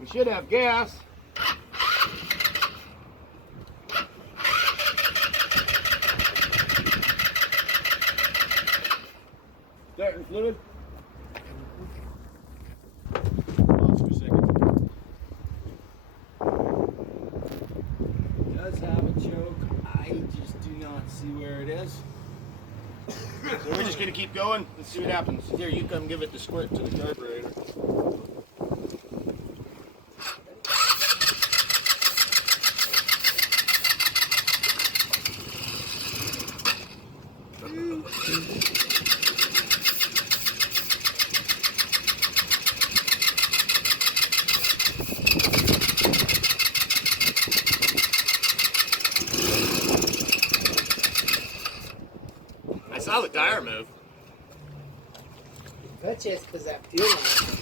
We should have gas. Starting fluid. Pause for a second. It does have a choke. I just do not see where it is. So we're just gonna keep going. Let's see what happens. Here, you come give it the squirt to the carburetor. I saw the tire move. That's just because that fuel line.